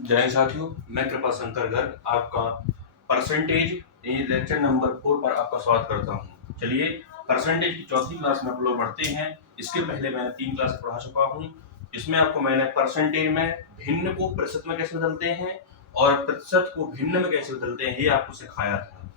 जय हिंद साथियों, मैं कृपा शंकर गर्ग आपका परसेंटेज लेक्चर नंबर 4 पर आपका स्वागत करता हूं। चलिए, परसेंटेज की चौथी क्लास में आप लोग पढ़ते हैं। इसके पहले मैंने 3 क्लास पढ़ा चुका हूं, जिसमें आपको मैंने परसेंटेज में भिन्न को प्रतिशत में कैसे बदलते हैं और प्रतिशत को भिन्न में कैसे बदलते हैं, ये आपको सिखाया था।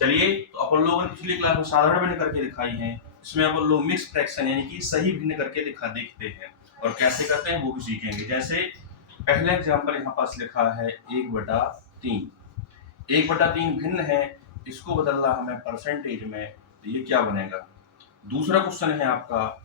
चलिए, तो अपन लोगों ने पिछली क्लास में साधारण भिन्न करके दिखाई है। इसमें अपन लोग मिक्स फ्रैक्शन यानी कि सही भिन्न करके देखते हैं और कैसे करते हैं वो भी सीखेंगे। जैसे पहला एग्जांपल यहाँ पास लिखा है 1/3। 1/3 भिन्न है, इसको बदलना हमें परसेंटेज में, तो ये क्या बनेगा। दूसरा क्वेश्चन है आपका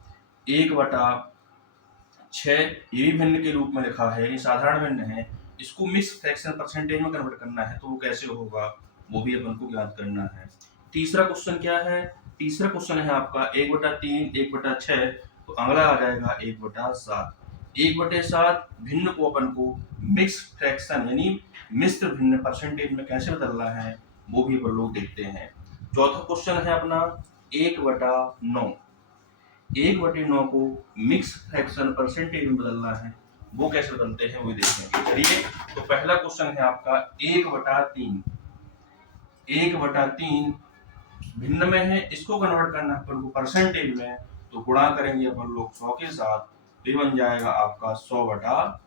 1/6, ये भी भिन्न के रूप में लिखा है, ये साधारण भिन्न है। इसको मिक्स फ्रैक्शन परसेंटेज में कन्वर्ट करना है, तो वो कैसे होगा वो भी अपन को याद करना है। तीसरा क्वेश्चन क्या है, तीसरा क्वेश्चन है आपका 1/3 1/6, तो अगला आ जाएगा 1/7। 1/7 भिन्न को अपन को मिक्स फ्रैक्शन यानी मिश्र भिन्न परसेंटेज में कैसे बदलना है वो भी अपन लोग देखते हैं। चौथा क्वेश्चन है अपना 1/9। 1/9 को मिक्स फ्रैक्शन परसेंटेज में बदलना है, वो कैसे बदलते हैं वो देखेंगे। चलिए, तो पहला क्वेश्चन है आपका 1/3। 1/3 भिन्न में है, इसको कन्वर्ट करना है अपन को परसेंटेज में, तो गुणा करेंगे अपन लोग 100 के साथ, तो ये बन जाएगा आपका 100/3।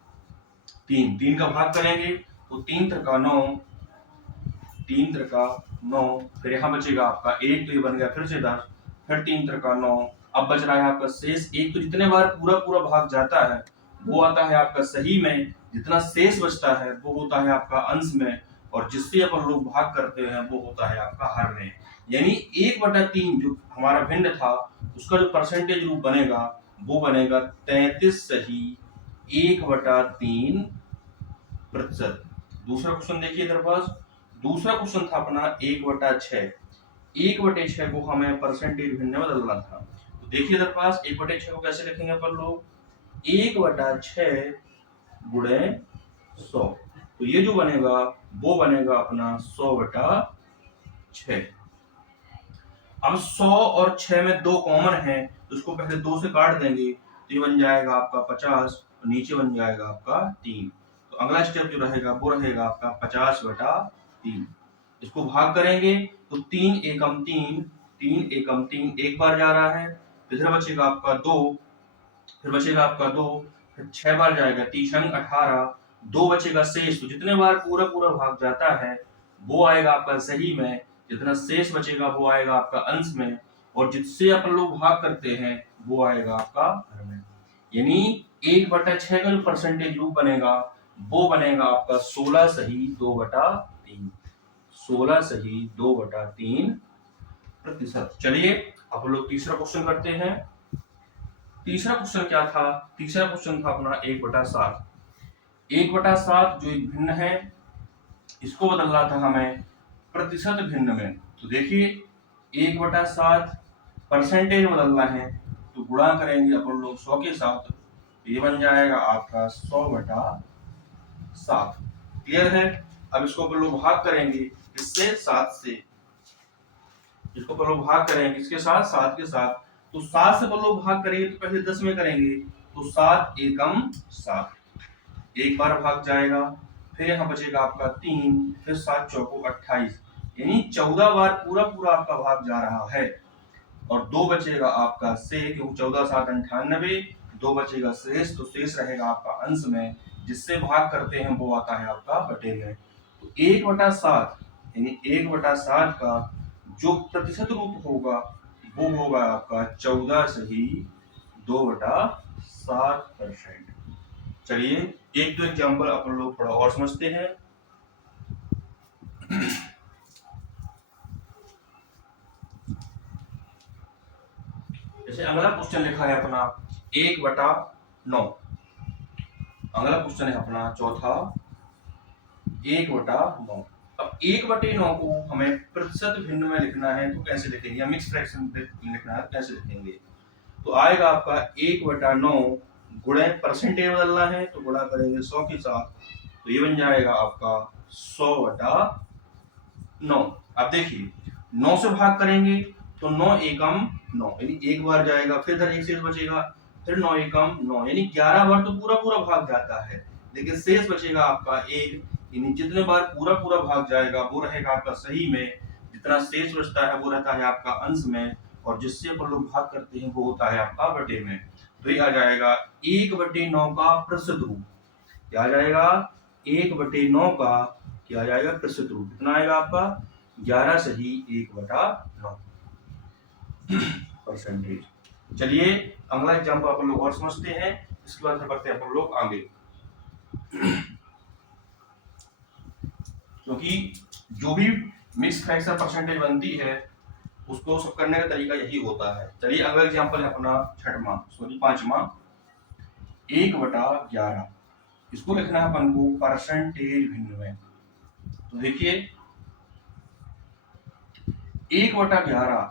3 का भाग करेंगे तो 3 त्रिका 9, 3 त्रिका 9, फिर यहाँ बचेगा आपका 1, तो ये बन गया फिर से 10, फिर 3 त्रिका 9। अब बच रहा है आपका शेष 1, तो जितने बार पूरा पूरा भाग जाता है वो आता है आपका सही में, जितना शेष बचता है वो होता है आपका अंश में, और जिससे अपन लोग भाग करते हैं वो होता है आपका हर में। यानी 1/3 जो हमारा भिन्न था उसका जो परसेंटेज रूप बनेगा वो बनेगा 33 सही 1/3 प्रतिशत। दूसरा क्वेश्चन देखिए इधर पास, दूसरा क्वेश्चन था अपना 1/6। 1/6 को हमें परसेंटेज भिन्न में बदलना था, तो देखिए इधर पास 1/6 को कैसे लिखेंगे अपन लोग, 1/6 गुणे 100, तो ये जो बनेगा वो बनेगा अपना 100/6। अब 100 और 6 में 2 कॉमन है, तो इसको पहले 2 से काट देंगे, तो ये बन जाएगा आपका 50, और नीचे बन जाएगा आपका 3। तो अगला स्टेप जो रहेगा वो रहेगा आपका 50/3। इसको भाग करेंगे तो 3 एकम 3, 3 एकम 3 एक बार जा रहा है, इधर बचेगा आपका 2, फिर बचेगा आपका 2, फिर 6 बार जाएगा, 3 18, 2 बचेगा शेष, तो जितने बार पूरा पूरा भाग जाता है वो आएगा आपका सही में, जितना शेष बचेगा वो आएगा आपका अंश में, और जिससे अपन लोग भाग करते हैं वो आएगा आपका हर में। यानी 1/6 का जो परसेंटेज रूप बनेगा वो बनेगा आपका 16 सही 2/3। 16 सही 2/3 प्रतिशत। चलिए, आप लोग तीसरा क्वेश्चन करते हैं। तीसरा क्वेश्चन क्या था, तीसरा क्वेश्चन था अपना 1/7। 1/7 जो एक भिन्न है, इसको बदलना था हमें प्रतिशत भिन्न में, तो देखिए 1/7 परसेंटेज बदलना है, तो गुणा करेंगे अपन लोग 100 के साथ, ये बन जाएगा आपका 100/7। क्लियर है। अब इसको अपन लोग भाग करेंगे इससे 7 से, इसको अपन लोग भाग करेंगे इसके साथ 7 के साथ, तो 7 से अपन लोग भाग करेंगे तो पहले 10 में करेंगे, तो 7 एकम 7, एक बार भाग जाएगा, फिर यहाँ बचेगा आपका 3, फिर 7 चौको 28, यानी 14 बार पूरा पूरा आपका भाग जा रहा है, और 2 बचेगा आपका शेष, क्योंकि 14 7 98, 2 बचेगा शेष, तो शेष रहेगा आपका अंश में, जिससे भाग करते हैं वो आता है आपका बटे में। तो 1/7 यानी 1/7 का जो प्रतिशत रूप होगा वो होगा आपका 14 सही 2/7%। चलिए, एक दो एग्जांपल अपन लोग थोड़ा और समझते हैं। जैसे अगला क्वेश्चन लिखा है अपना 1/9। अगला क्वेश्चन है अपना चौथा 1/9। अब 1/9 को हमें प्रतिशत भिन्न में लिखना है, तो कैसे लिखेंगे, या मिक्स फ्रैक्शन लिखना है कैसे लिखेंगे, तो आएगा आपका 1/9 गुणे परसेंटेज बदलना है, तो गुणा करेंगे 100 के साथ, तो ये बन जाएगा आपका 100/9। अब देखिए 9 से भाग करेंगे तो 9 एकम 9, यानी एक बार जाएगा, फिर इधर एक शेष बचेगा, फिर 9 एकम 9, यानी 11 बार तो पूरा पूरा भाग जाता है, लेकिन शेष बचेगा आपका 1, यानी जितने बार पूरा पूरा भाग जाएगा वो रहेगा आपका सही में, जितना शेष बचता है वो रहता है आपका अंश में, और जिससे अपन लोग भाग करते हैं वो होता है आपका बटे में। तो ये आ जाएगा 1/9 का प्रतिशत रूप। क्या आ जाएगा? 1/9 का क्या आ जाएगा? प्रतिशत रूप। कितना आएगा आपका? 11 सही 1/9 परसेंटेज। चलिए अगला एग्जाम्पल अपन लोग और समझते हैं, इसके बाद बढ़ते हैं अपन लोग आगे। क्योंकि जो भी मिक्स फ्रैक्शन परसेंटेज बनती है उसको सब करने का तरीका यही होता है। चलिए अगला एग्जाम्पल है अपना पांचवा, 1/11। इसको लिखना है अपन को परसेंटेज भिन्न में। तो देखिए 1/11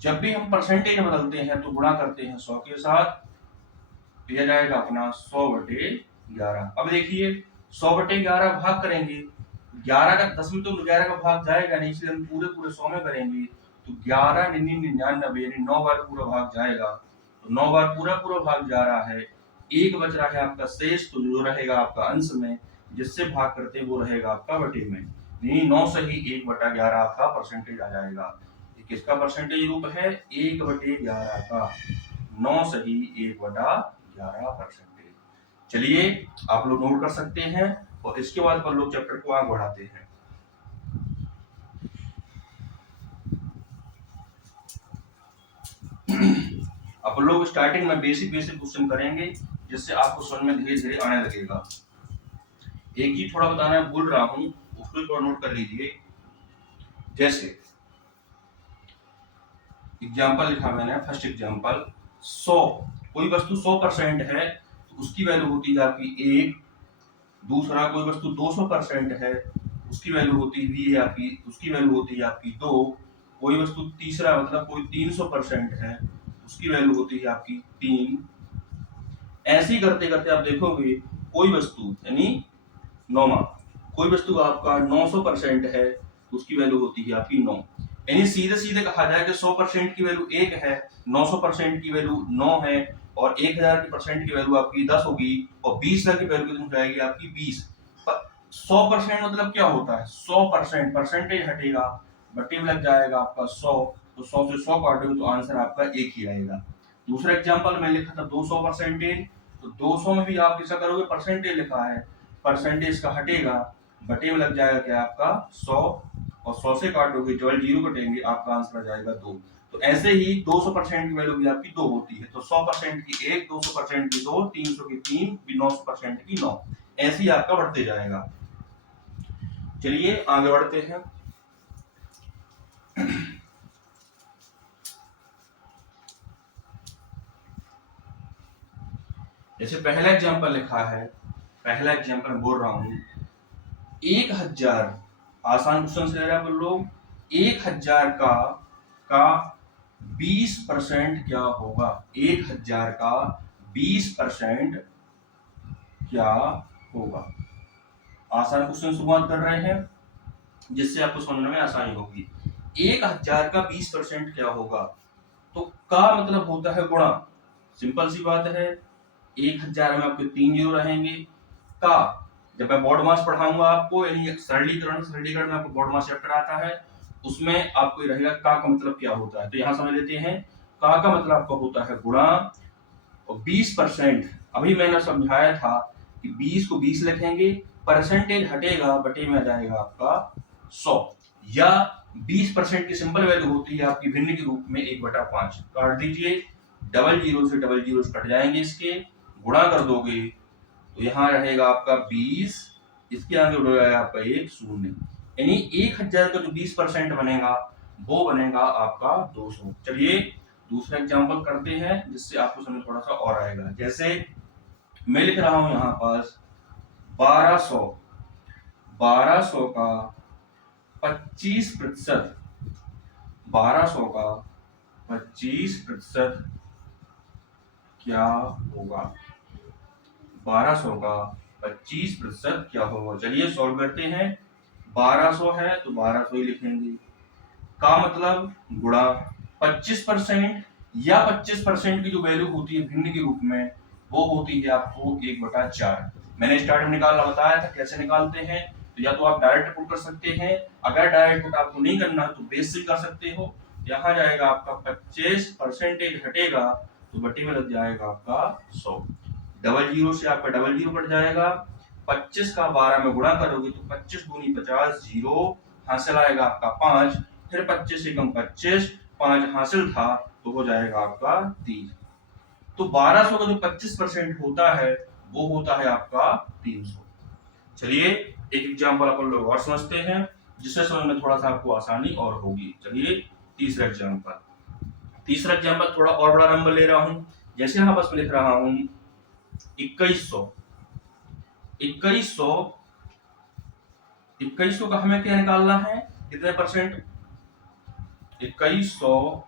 जब भी हम परसेंटेज बदलते हैं तो गुणा करते हैं 100 के साथ, दिया जाएगा अपना 100/11। अब देखिए 100/11 भाग करेंगे, 11 का 10 में तो 11 का भाग जाएगा नहीं, इसलिए हम पूरे पूरे 100 में करेंगे। तो 11 99 99 9 बार पूरा भाग जाएगा, तो 9 बार पूरा पूरा भाग जा रहा है, एक बच रहा है आपका शेष, तो जो रहेगा आपका अंश में, जिससे भाग करते हैं वो रहेगा आपका बटे में। यानी 9 सही 1/11 आपका परसेंटेज आ जाएगा। ये किसका परसेंटेज रूप है? 1/11 का। 9 सही 1/11 परसेंटेज। चलिए आप लोग नोट कर सकते हैं, और इसके बाद अपन लोग चैप्टर को आगे बढ़ाते हैं। अपन लोग स्टार्टिंग में बेसिक क्वेश्चन करेंगे, जिससे आपको समझ में धीरे धीरे आने लगेगा। एक ही थोड़ा बताना भूल रहा हूं, उसको थोड़ा नोट कर लीजिए। जैसे एग्जाम्पल लिखा मैंने, फर्स्ट एग्जाम्पल 100, कोई वस्तु 100% है तो उसकी वैल्यू होती है आपकी 1। दूसरा कोई वस्तु 200% है, उसकी वैल्यू होती है आपकी, उसकी वैल्यू होती है आपकी 2। कोई वस्तु तीसरा मतलब कोई 300% है, उसकी वैल्यू होती है आपकी 3। ऐसे ही करते करते आप देखोगे कोई वस्तु यानी 9वां, कोई वस्तु आपका 900% है, उसकी वैल्यू होती है आपकी 9। यानी सीधे सीधे कहा जाए कि 100% की वैल्यू 1 है, 900% की वैल्यू 9 है, और 1000% की वैल्यू आपकी 10 होगी, और 20,000 की वैल्यू कितनी हो जाएगी आपकी 20। 100% मतलब क्या होता है? 100% परसेंटेज हटेगा, बटे में लग जाएगा आपका 100, तो 100 से 100 काटोगे तो आंसर आपका 1 ही आएगा। दूसरा एग्जांपल मैं लिखा था 200%, तो 200 में भी आप कैसा करोगे? परसेंटेज लिखा है, परसेंटेज का हटेगा, बटे में लग जाएगा क्या आपका 100, और 100 से काटोगे, केवल 0 कटेंगे, आपका आंसर आ जाएगा 2। तो ऐसे ही 200% की वैल्यू भी आपकी 2 होती है, तो 100% की 1, 200% की 2, 300 की 3, 900% की 9, ऐसे ही आपका बढ़ते जाएगा। चलिए आगे बढ़ते हैं। जैसे पहला एग्जांपल लिखा है, पहला एग्जांपल बोल रहा हूं 1000, आसान क्वेश्चन से ले रहा है लोग। 1000 का 20% क्या होगा? 1000 का 20% क्या होगा? आसान क्वेश्चन शुरुआत कर रहे हैं, जिससे आपको समझने में आसानी होगी। 1000 का 20% क्या होगा? तो का मतलब होता है गुणा, सिंपल सी बात है। 1000 में आपके 3 जीरो रहेंगे। का जब मैं बोर्ड मास पढ़ाऊंगा आपको, यानी सरलीकरण में आपको बोर्ड मास चैप्टर आता है, उसमें आपको रहेगा का मतलब क्या होता है। तो यहाँ समझ लेते हैं, का मतलब आपका होता है गुणा, और 20%, अभी मैंने समझाया था कि 20 को 20 लिखेंगे, परसेंटेज हटेगा, बटे में आ जाएगा आपका 100, या 20% की सिंपल वैल्यू होती है आपकी भिन्न के रूप में 1/5। काट दीजिए, डबल जीरो से कट जाएंगे, इसके गुणा कर दोगे तो यहाँ रहेगा आपका 20, इसके आगे उड़ जाएगा आपका 1 0, यानी 1000 का जो 20% बनेगा वो बनेगा आपका 200। चलिए दूसरा एग्जांपल करते हैं, जिससे आपको समझ थोड़ा सा और आएगा। जैसे मैं लिख रहा हूं यहाँ पास 1200 का 25%, 1200 का 25% क्या होगा? 1200 का 25% क्या होगा? चलिए सॉल्व करते हैं। 1200 है तो 1200 ही लिखेंगे, का मतलब गुणा 25%, या 25% की जो वैल्यू होती है भिन्न के रूप में वो होती है आपको 1/4। मैंने स्टार्ट में निकालना बताया था कैसे निकालते हैं। तो या तो आप डायरेक्ट पुट कर सकते हैं, अगर डायरेक्ट पुट आपको नहीं करना है तो बेस से कर सकते हो। यहाँ जाएगा आपका 25% हटेगा तो बटे में लग जाएगा आपका 100। डबल जीरो से आपका डबल जीरो कट जाएगा। 25 का 12 में गुणा करोगे तो 25 दूनी 50, जीरो हासिल आएगा आपका 5। फिर 25 से कम 25, 5 हासिल था तो हो जाएगा आपका 30। तो 1200 का जो 25% होता है वो होता है आपका 300। चलिए एक एग्जांपल अपन लोग और समझते हैं जिससे समझ में थोड़ा सा आपको आसानी और होगी। चलिए तीसरा एग्जांपल थोड़ा और बड़ा नंबर ले रहा हूं। जैसे यहां बस मैं लिख रहा हूं 2100। 2100 का हमें क्या निकालना है, कितने परसेंट? 2100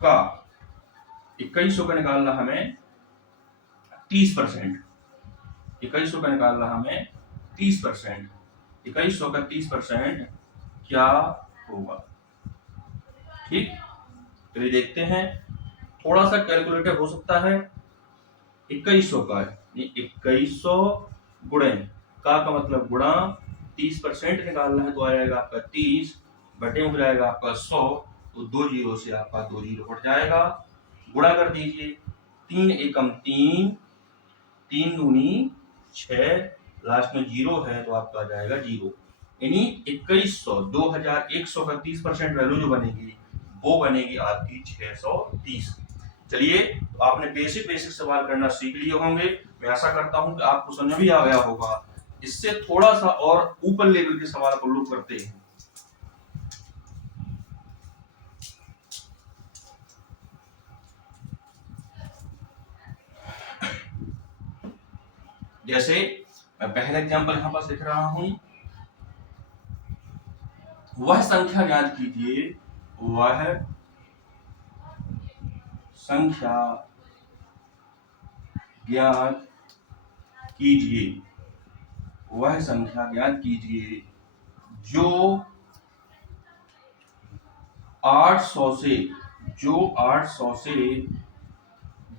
का 2100 का निकालना हमें 30%। 2100 का निकालना हमें 30%। 2100 का 30% क्या होगा? ठीक, चलिए देखते हैं। थोड़ा सा कैलकुलेटर हो सकता है। 2100 का 2100 गुणे का मतलब गुणा 30% निकालना है तो आ जाएगा आपका 30 बटे हो जाएगा आपका 100। तो 2 जीरो से आपका 2 जीरो कट जाएगा। गुणा कर दीजिए, 3 एकम 3, 3 दूनी 6, लास्ट में जीरो है तो आपका आ जाएगा जीरो। यानी 2100 2100 का 30% वैल्यू जो बनेगी वो बनेगी आपकी 630। चलिए तो आपने बेसिक सवाल करना सीख लिए होंगे। मैं आशा करता हूं कि आपको समझ भी आ गया होगा। इससे थोड़ा सा और ऊपर लेवल के सवाल को लोग करते हैं। जैसे मैं पहला एग्जांपल यहां पर लिख रहा हूं, वह संख्या ज्ञात कीजिए, वह संख्या ज्ञात कीजिए, वह संख्या ज्ञात कीजिए जो 800 से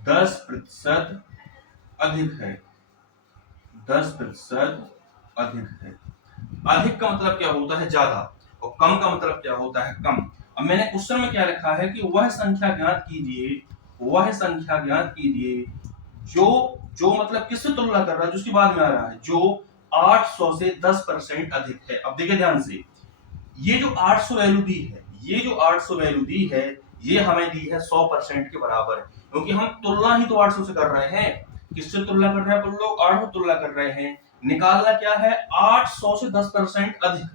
10% अधिक है। 10% अधिक है। अधिक का मतलब क्या होता है? ज्यादा। और कम का मतलब क्या होता है? कम। अब मैंने क्वेश्चन में क्या लिखा है कि वह संख्या ज्ञात कीजिए, वह संख्या ज्ञात कीजिए जो जो मतलब किससे तुलना कर रहा है, जो उसके बाद में आ रहा है, जो 800 से 10% अधिक है। अब देखिए ध्यान से, ये जो 800 वैल्यू दी है, ये जो 800 वैल्यू दी है, ये हमें दी है 100% के बराबर, क्योंकि हम तुलना ही तो 800 से कर रहे हैं। किससे तुलना कर रहे हैं अपन लोग? 800 तुलना कर रहे हैं। निकालना क्या है? 800 से 10% अधिक।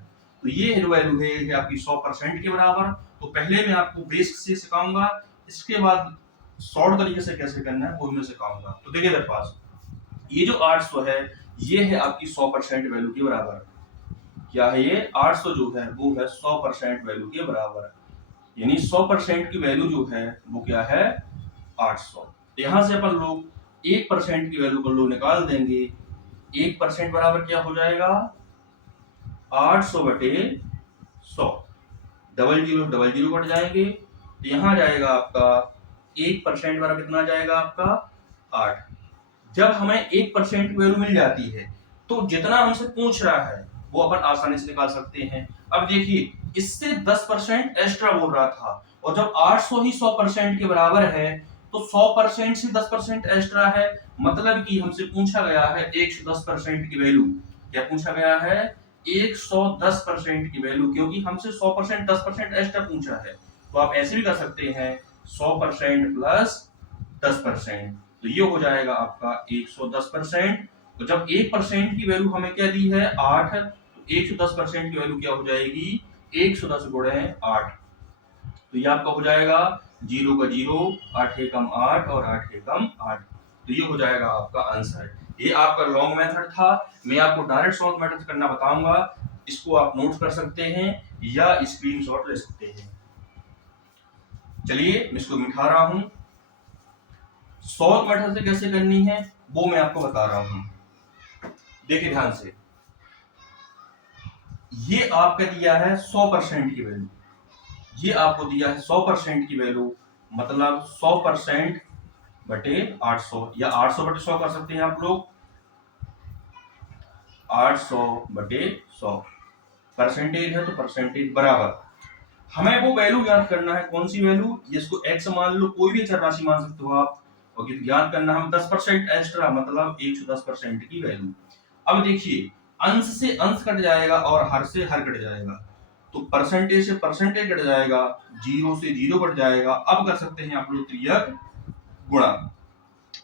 तो ये जो वैल्यू है ये आपकी 100% के बराबर। तो पहले मैं आपको बेसिक से सिखाऊंगा, इसके बाद शॉर्ट तरीके से कैसे करना है वो मैं सिखाऊंगा। तो देखिए मेरे पास ये जो 800 है ये है आपकी 100% वैल्यू के बराबर। क्या है ये? 800 जो है वो है 100% वैल्यू के बराबर। यानी 100% की वैल्यू जो है वो क्या है? 800। तो यहां से अपन लोग 1% की वैल्यू को लोग निकाल देंगे। 1% बराबर क्या हो जाएगा? 800 बटे 100। डबल जीरो कट जाएंगे तो यहाँ जाएगा आपका 1% बराबर कितना जाएगा आपका? 8। जब हमें 1% की वैल्यू मिल जाती है तो जितना हमसे पूछ रहा है वो अपन आसानी से निकाल सकते हैं। अब देखिए इससे 10% एक्स्ट्रा बोल रहा था, और जब 800 ही 100% के बराबर है तो 100% से 10% एक्स्ट्रा है, मतलब कि हमसे पूछा गया है 110% की वैल्यू। क्या पूछा गया है? 110% की वैल्यू, क्योंकि हमसे 100% 10% एक्स्ट्रा पूछा है। तो आप ऐसे भी कर सकते हैं 100% प्लस 10%, तो ये हो जाएगा आपका 110%। तो जब 1% की वैल्यू हमें क्या दी है? 8, तो 110% की वैल्यू क्या हो जाएगी? 110 गुणे 8। तो ये आपका हो जाएगा 0 का 0, 8 एकम 8 और 8 एकम 8। तो ये हो जाएगा आपका आंसर। ये आपका लॉन्ग मेथड था। मैं आपको डायरेक्ट शॉर्ट मेथड करना बताऊंगा, इसको आप नोट कर सकते हैं या स्क्रीनशॉट ले सकते हैं। चलिए मैं इसको मिटा रहा हूं। शॉर्ट मेथड से कैसे करनी है वो मैं आपको बता रहा हूं। देखिए ध्यान से, ये आपका दिया है 100% की वैल्यू, ये आपको दिया है 100% की वैल्यू, मतलब 100% बटे 800 या 800 बटे 100 कर सकते हैं आप लोग। 800 बटे 100 परसेंटेज है तो परसेंटेज बराबर हमें वो वैल्यू ज्ञात करना है। कौन सी वैल्यू? जिसको x मान लो, कोई भी चर राशि मान सकते हो आप, और ज्ञात करना है 10% एक्स्ट्रा, मतलब 110% की वैल्यू। अब देखिए, अंश से अंश कट जाएगा और हर से हर कट जाएगा, तो परसेंटेज से परसेंटेज कट जाएगा, जीरो से जीरो कट जाएगा। अब कर सकते हैं आप लोग त्रियक गुणा,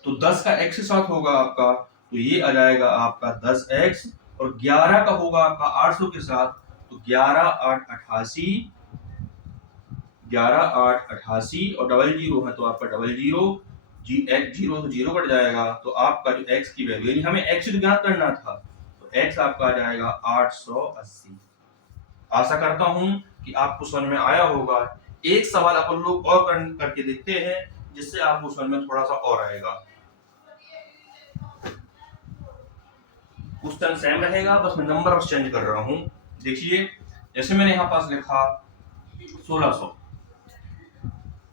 तो 10 का x के साथ होगा आपका, तो ये आ जाएगा आपका 10x, और 11 का होगा आपका 800 के साथ, तो 11 8 88, 11 8 88, और डबल जीरो है तो आपका डबल जीरो, x जीरो से जीरो कट जाएगा, तो आपका जो x की वैल्यू, यानी हमें x ज्ञात करना था, तो x आपका आ जाएगा 880। आशा करता हूं कि आपको समझ में आया होगा। एक सवाल अपन लोग और करके देखते हैं, जिससे आपको समझ में थोड़ा सा और आएगा। क्वेश्चन सेम रहेगा, बस मैं नंबर चेंज कर रहा हूं। देखिए, जैसे मैंने यहाँ पास लिखा 1600,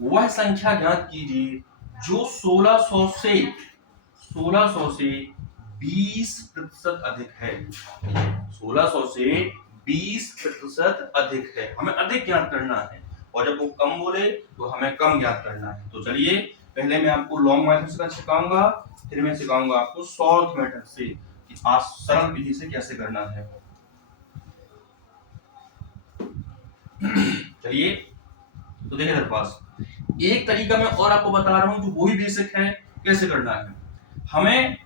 वह संख्या ज्ञात कीजिए जो 1600 से 20% अधिक है। 1600 से 20% अधिक है, हमें अधिक ज्ञात करना है, और जब वो कम बोले तो हमें कम ज्ञात करना है। तो चलिए, पहले मैं आपको लॉन्ग मेथड से सिखाऊंगा, फिर मैं सिखाऊंगा आपको शॉर्ट मेथड से कि सरल विधि से कैसे करना है। चलिए, तो देखिए मेरे पास एक तरीका मैं और आपको बता रहा हूं, जो वही बेसिक है, कैसे करना है। हमें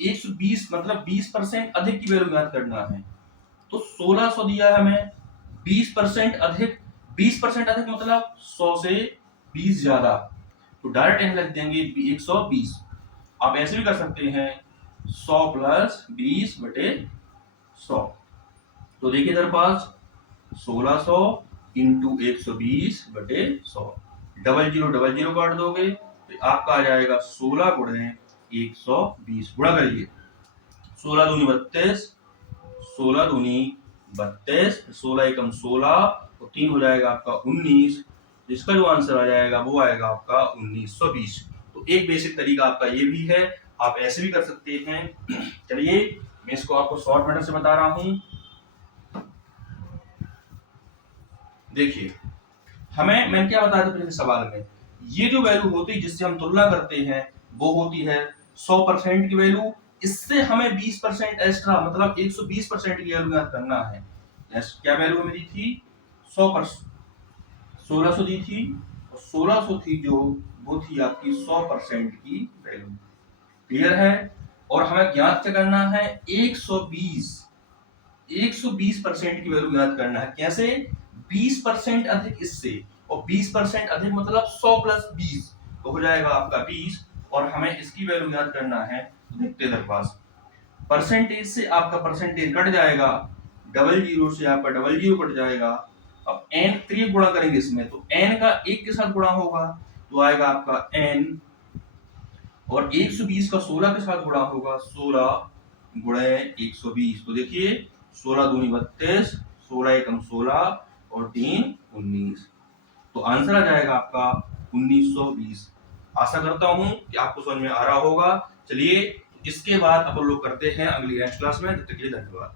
120 मतलब 20% अधिक की वैल्यू ज्ञात करना है। तो 1600 दिया है हमें, 20% अधिक, 20% अधिक मतलब 100 से 20 ज्यादा, तो डायरेक्ट यहां लिख देंगे 120। आप ऐसे भी कर सकते हैं 100 प्लस 20 बटे 100। तो देखिए इधर पास 1600 इंटू 120 बटे 100, डबल जीरो काट दोगे तो आपका आ जाएगा 16 गुणे 120। गुणा करिए, 16 दूनी 32, 16 दूनी 32, 16 एकम 16, और 3 हो जाएगा आपका 19। जिसका जो आंसर आ जाएगा वो आएगा आपका 1920। तो एक बेसिक तरीका आपका ये भी है, आप ऐसे भी कर सकते हैं। चलिए, मैं इसको आपको शॉर्ट मेथड से बता रहा हूं। देखिए, मैंने क्या बताया था पिछले सवाल में, ये जो वैल्यू होती है जिससे हम तुलना करते हैं, वो होती है 100% की वैल्यू। इससे हमें 20% एक्स्ट्रा, मतलब 120% की वैल्यू ज्ञात करना है। क्या वैल्यू हमें दी थी? 100%, 1600 दी थी, और 1600 थी जो, वो थी आपकी 100% की वैल्यू। क्लियर है? और हमें ज्ञात क्या करना है? 120% की वैल्यू ज्ञात करना है। कैसे? 20% अधिक इससे, और 20% अधिक मतलब 100 प्लस 20, तो हो जाएगा आपका 20, और हमें इसकी वैल्यू ज्ञात करना है। देखते हैं पास, परसेंटेज से आपका परसेंटेज कट जाएगा, डबल जीरो से आपका डबल जीरो कट जाएगा। अब n 3 गुणा करेंगे इसमें, तो n का 1 के साथ गुणा होगा, तो आएगा आपका n, और 120 का 16 के साथ गुणा होगा, 16 गुणे 120। तो देखिए, 16 दूनी 32, 16 एकम 16, और 3 19, तो आंसर आ जाएगा आपका 1920। आशा करता हूं कि आपको समझ में आ रहा होगा। चलिए, इसके बाद अपन लोग करते हैं अगली नेक्स्ट क्लास में। तब तक के लिए धन्यवाद।